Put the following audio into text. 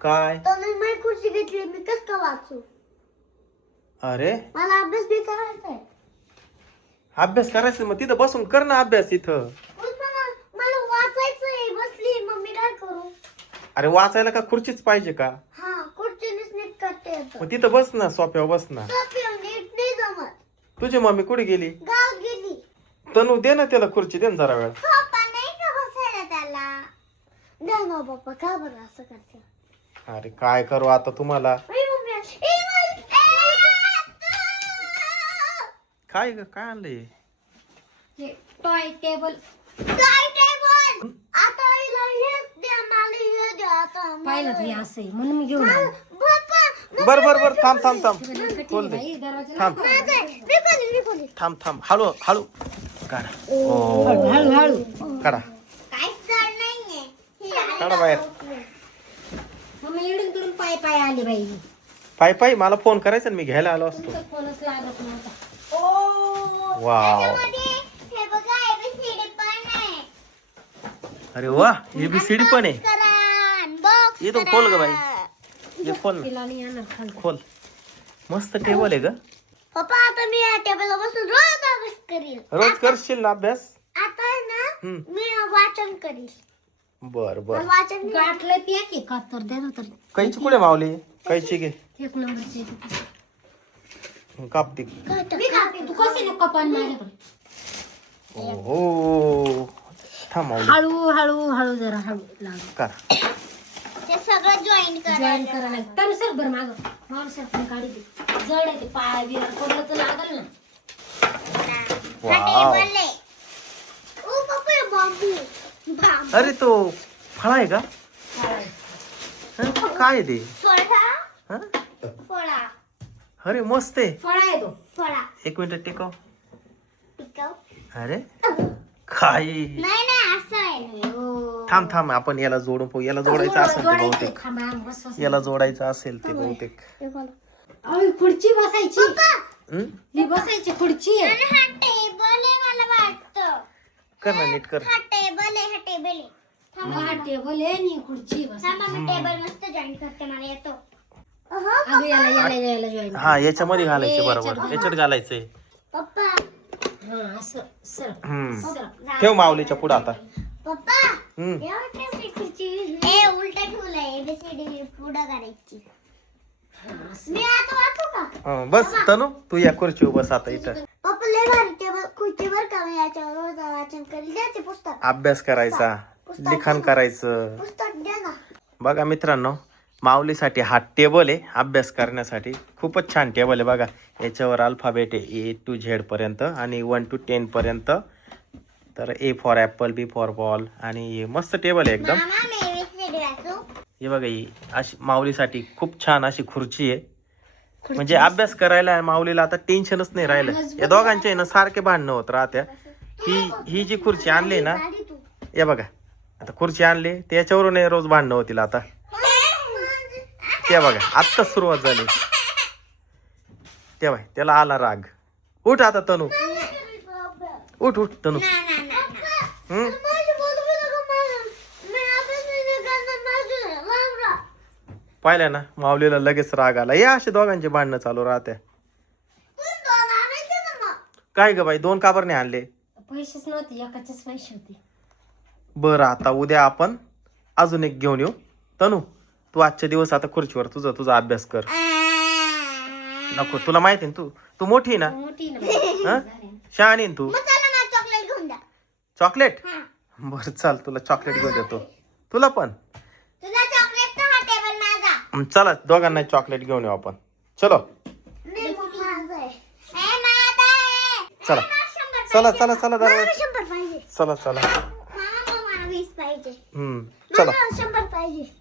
काय? तर मी खुर्ची घेतली, मी कस का वाचू? अरे मला अभ्यास बी करायचा आहे. अभ्यास करायचं मग तिथं बसून कर ना अभ्यास इथं. पण मला वाचायचंय. बसली मग मी काय करू? अरे वाचायला का खुर्चीच पाहिजे का? हा, खुर्चीनेच नीट करते येतं. मग तिथं बस ना, सोफ्यावर बस ना. सोप्या नीट नाही जमत. तुझी मम्मी कुठे गेली? गाव गेली. तनू दे ना त्याला खुर्ची, दे ना जरा वेळ. सोपा नाही का बसायला त्याला? द्या ना बाप्पा, का बरं असं करते? अरे काय करू आता तुम्हाला? काय ग, काय आणलंय? टॉय टेबल आता हिला हेच द्या, मला हे द्या आता. पाहिलं तुम्ही असं आहे म्हणून मी घेऊन आले. बाप्पा, बर बर बर, थांब थांब थांब. खोल दे. बाई, दरवाजा थांब मी कोणी? थांब थांब, हळू हळू काढा. हळू हळू हळू. काढा काहीच जड नाहीये. काढा बाहेर. मम्मी इडून तिडून पाय पाय आली बाई. पाय पाय मला फोन करायचा ना, मी घ्यायला आलो असतो. तुमचा फोनच लागत नव्हता. वाव, हे बघा, ABCD पण आहे. अरे वा, ABCD पण आहे. करा, unbox इथून करा. खोल ग बाई, हे खोल ना. तिला नाही येणार खाली. खोल. मस्त टेबल आहे ग. पप्पा, आता मी या टेबलवर बसून रोज अभ्यास करील. रोज करशील ना अभ्यास? आता आहे ना, हम्म. मी वाचन करील. बर बर. मला वाचन नाही. गाठलं ते की का तर दे ना तर. कैची कुठे मावली? कैची घे, एक नंबरची. कापती. मी खाते. तू कसे नको पान माझ्याकडे. हो थांब मावली. हळू हळू हळू जरा हळू लागू. करा. ते सगळं जॉईन जॉईन करा. करायला लागेल. तर सर बरं मागं मागं सर पण काढी दे. जड आहे ते, पाय बिर पडलं तर लागल ना. वाव. ओ पप्पा, हे बांबू. बांबू. अरे तो फळा आहे का? हं? काय आहे ते? फळा. हं? फळा. अरे मस्त आहे. फळ आहे तो. फळा. एक मिनिट टिकव. पिकाऊ. अरे काय? नाही नाही, असं आहे. हो. थांब थांब, आपण याला जोडून पाहू. याला जोडायचं असेल ते जोडायचं. बहुतेक. थांबा, बस बस. याला जोडायचं असेल ते बहुतेक. हे बघा. अहो, खुर्ची बसायची. हं? ही बसायची खुर्ची आहे. आणि हा टेबल आहे, मला वाटतं. कर ना, नीट कर. हा टेबल आहे, हा टेबल आहे. हा टेबल आहे आणि खुर्ची बस. थांबा, मी टेबल मस्त जॉईन करते, मला येतो. अहो, अगं याला याला याला जॉईन. हा याच्यामध्ये घालायचे, बरोबर याच्यात घालायचंय. पप्पा. हा असं सर. हम्म. ठेव माऊलीच्या पुढं आता. पप्पा. हम्म. या वाटतं खुर्ची. ए, उलट ठेवलंय. ABCD पुढं करायची. मी आता वाचू का? हं, बस तनु, तू या खुर्चीवर बस आता इथं. पप्पा, लय भारी टेबल खुर्चीवर का मी याच्यावर रोज वाचन करील. द्याचे पुस्तक. अभ्यास करायचा, लिखाण करायचं. पुस्तक द्या ना. बघा मित्रांनो, माऊलीसाठी हा टेबल आहे अभ्यास करण्यासाठी. खूपच छान टेबल आहे बघा. याच्यावर अल्फाबेट आहे A to Z पर्यंत आणि 1 to 10 पर्यंत. तर A for Apple, B for ball. आणि हे मस्त टेबल आहे एकदम. मामा, मी ABCD वाचू. हे बघा, ही अशी माऊलीसाठी खूप छान अशी खुर्ची आहे. म्हणजे अभ्यास करायला माऊलीला आता टेन्शनच नाही राहिलं. या दोघांचे ना सारखे भांडणं होत राहत्या. ही जी खुर्ची आणली ना, गाडी तू. हे बघा, आता खुर्ची आणली त्याच्यावरून रोज भांडणं होतील आता. ते बघा, आत्ताच सुरुवात झाली. ते बघा, त्याला आला राग. उठ आता तनू, उठ उठ तनू. हम्म. माझी बोलू बी नका मला. मी अभ्यास नाही करणार, माझी लांब राहा. पाहिलं ना, माऊलीला लगेच राग आला. हे असे दोघांचे भांडणं चालू राहत्या. तुम्ही दोन आणायचे ना मग. काय ग बाई, 2 काबर नाही आणले? पैसेच नव्हते, एकाचेच पैसे होते. बरं, आता उद्या आपण अजून एक घेऊन येऊ. तनू, तू आजच्या दिवस आता खुर्चीवर तुझा अभ्यास कर. नको, तुला माहिती ना, तू मोठी आहे ना. मोठी ना बाई. हं? शहाणी आहे ना तू. मग चला मला चॉकलेट घेऊन द्या. चॉकलेट? हा. बरं चाल, तुला चॉकलेट घेऊन देतो. तुला पण. तुला चॉकलेट तर हा टेबल माझा. चला, दोघांना चॉकलेट घेऊन येऊ आपण. चलो नाही, मग माझं आहे. ए, माझा आहे. चला मला 100 चला पाहिजे. चला चला मला दरवाजा. 100 पाहिजे. चला चला. मामा, मला 20 पाहिजे. चला. मला 100 पाहिजे.